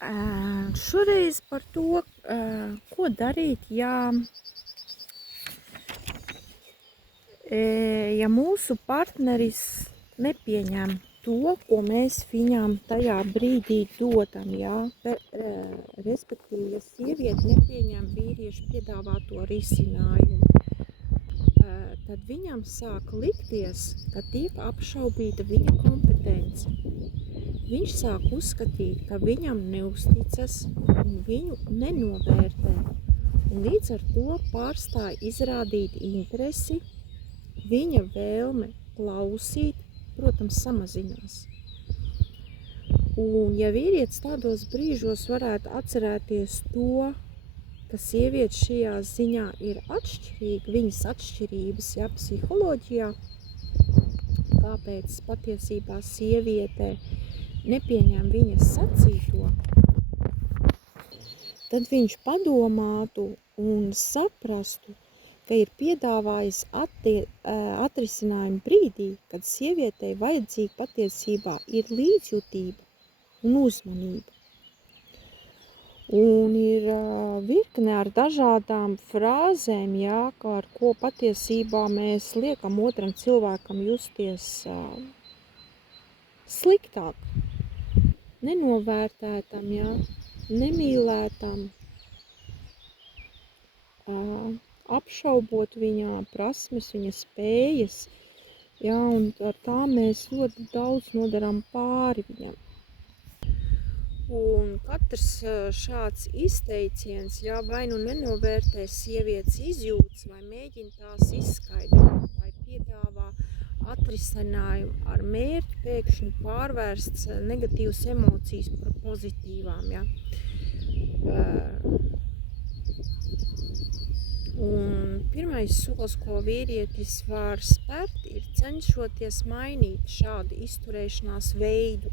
Šoreiz par to, ko darīt, ja mūsu partneris nepieņem to, ko mēs viņam tajā brīdī dodam, respektīvi, ja sieviete nepieņem vīriešu piedāvāto risinājumu, tad viņam sāk likties, ka tiek apšaubīta viņa kompetence. Viņš sāk uzskatīt, ka viņam neusticas un viņu nenovērtē. Un līdz ar to pārstāja izrādīt interesi, viņa vēlme klausīt, protams, samazinās. Un ja vīrietis tādos brīžos varētu atcerēties to, ka sieviete šajā ziņā ir atšķirīga, viņas atšķirības, psiholoģijā, kāpēc patiesībā sieviete nepieņem viņas sacīto, tad viņš padomātu un saprastu, ka ir piedāvājis atrisinājumu brīdī, kad sievietei vajadzīga patiesībā ir līdzjūtība un uzmanība. Un ir virkne ar dažādām frāzēm, ar ko patiesībā mēs liekam otram cilvēkam justies sliktāk, nenovērtētam, nemīlētam, apšaubot viņa prasmes, viņa spējas, un ar tā mēs ļoti daudz nodaram pāri viņam. Un katrs šāds izteiciens, vai nu nenovērtē sievietes izjūtas, vai mēģina tās izskaidrot, vai piedāvā atrisinājumu ar mērķi pēkšņi pārvērst negatīvas emocijas par pozitīvām, Un pirmais solis, ko vīrietis var spērt, ir cenšoties mainīt šādu izturēšanās veidu.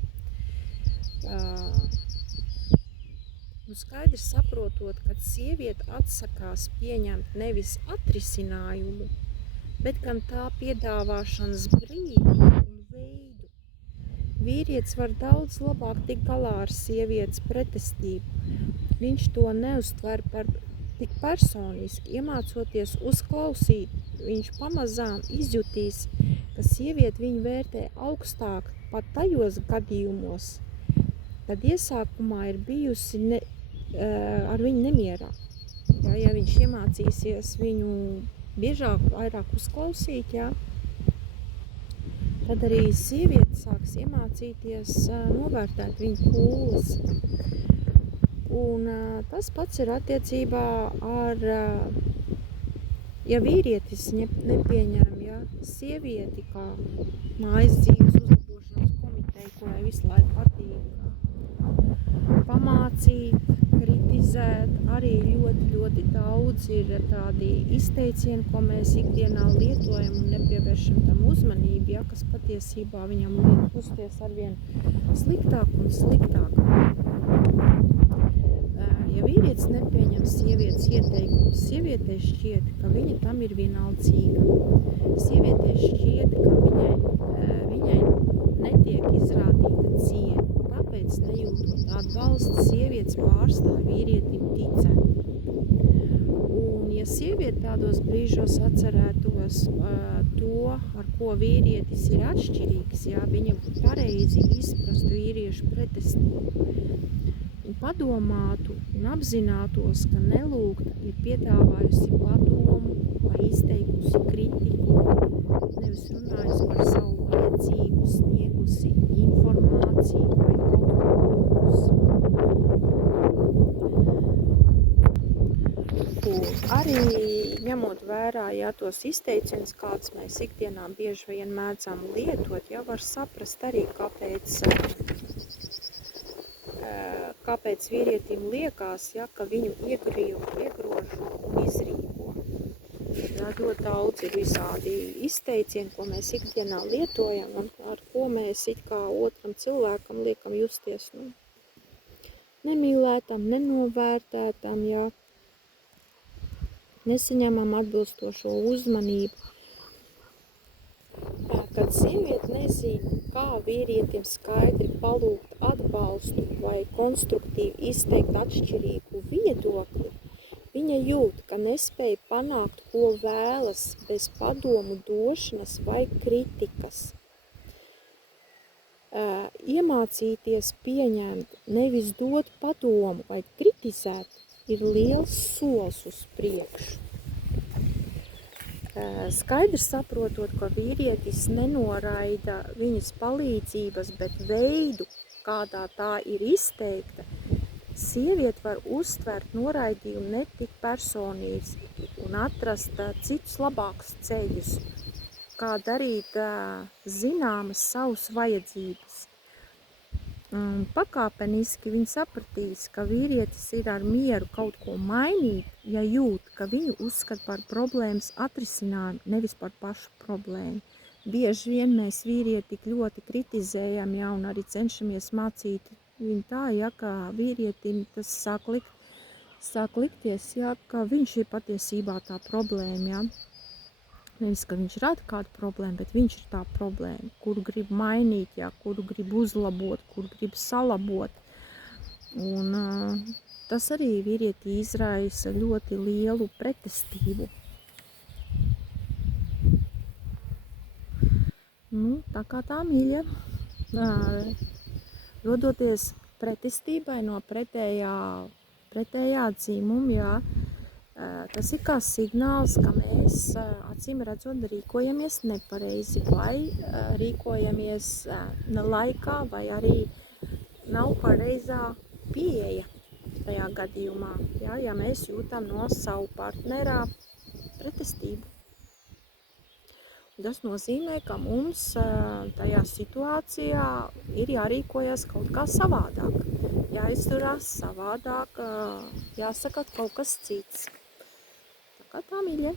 Skaidri saprotot, ka sieviete atsakās pieņemt nevis atrisinājumu, bet gan tā piedāvāšanas brīdi un veidu. Vīrietis var daudz labāk tikt galā ar sievietes pretestību. Viņš to neuztver par tik personiski, iemācoties uzklausīt, viņš pamazām izjutīs, ka sieviete viņu vērtē augstāk pat tajos gadījumos, kad iesākumā ir bijusi ar viņu nemierā. Ja viņš iemācīsies viņu biežāk, vairāk uzklausīt, tad arī sieviete sāks iemācīties novērtēt viņu pūles. Un tas pats ir attiecībā ar, ja vīrietis nepieņem, sievieti kā mājas dzīves uzlabošanas komiteju, kurai visu laiku patīk pamācīt, kritizēt, arī ļoti daudz ir tādi izteicieni, ko mēs ikdienā lietojam un nepievēršam tam uzmanību, kas patiesībā viņam liek justies arvien sliktāk un sliktāk. Ja vīrietis nepieņem sievietes ieteikumus, sievietei šķiet, ka viņa tam ir vienaldzīga. Sievietei šķiet, ka viņai netiek izrādīta cieņa, tāpēc nejūtot atbalstu, sievietes pārstāv vīrietim ticēt. Un ja sieviete tādos brīžos atcerētos to, ar ko vīrietis ir atšķirīgs, viņa pareizi izprastu vīriešu pretestību, un padomātu un apzinātos, ka nelūgta ir piedāvājusi padomu vai izteikusi kritiku, nevis runājusi par savu vajadzību, sniegusi informāciju vai kaut ko. Arī ņemot vērā, tos izteicienus, kādus mēs ikdienā bieži vien mēdzam lietot, var saprast arī, kāpēc vīrietim liekas, ka viņu iegrožo un izrīko. Ļoti daudz ir visādi izteicieni, ko mēs ikdienā lietojam un ar ko mēs it kā otram cilvēkam liekam justies nemīlētam, nenovērtētam, nesaņemam atbilstošo uzmanību. kad sieviete nezina, kā vīrietim skaidri palūgt atbalstu vai konstruktīvi izteikt atšķirīgu viedokli, viņa jūt, ka nespēja panākt, ko vēlas, bez padomu došanas vai kritikas. Iemācīties pieņemt, nevis dot padomu vai kritizēt, ir liels solis uz priekšu. Skaidri saprotot, ka vīrietis nenoraida viņas palīdzības, bet veidu, kādā tā ir izteikta, sieviete var uztvert noraidījumu netik personīgi un atrast citus labākus ceļus, kā darīt zināmas savas vajadzības. Pakāpeniski viņi sapratīs, ka vīrietis ir ar mieru kaut ko mainīt, ja jūt, ka viņu uzskata par problēmas atrisinājumu, nevis par pašu problēmu. Bieži vien mēs vīrieti tik ļoti kritizējam, ja, un arī cenšamies mācīt viņu tā, ja, ka vīrietim tas sāk likties, ja, ka viņš ir patiesībā tā problēma, ja. Nevis, ka viņš rada kādu problēmu, bet viņš ir tā problēma, kuru grib mainīt, ja, kuru grib uzlabot, kuru grib salabot. Un tas arī vīrieti izraisa ļoti lielu pretestību. Tā kā tā, mīļa, rodoties pretestībai no pretējā dzimuma, jā, tas ir kā signāls, ka mēs acīm redzot rīkojamies nepareizi vai rīkojamies laikā vai arī nav pareizā pieeja tajā gadījumā, ja mēs jūtam no savu partnerā pretestību. Tas nozīmē, ka mums tajā situācijā ir jārīkojas kaut kā savādāk, jāizturās savādāk, jāsaka kaut kas cits. Tā kā tā, mīļie.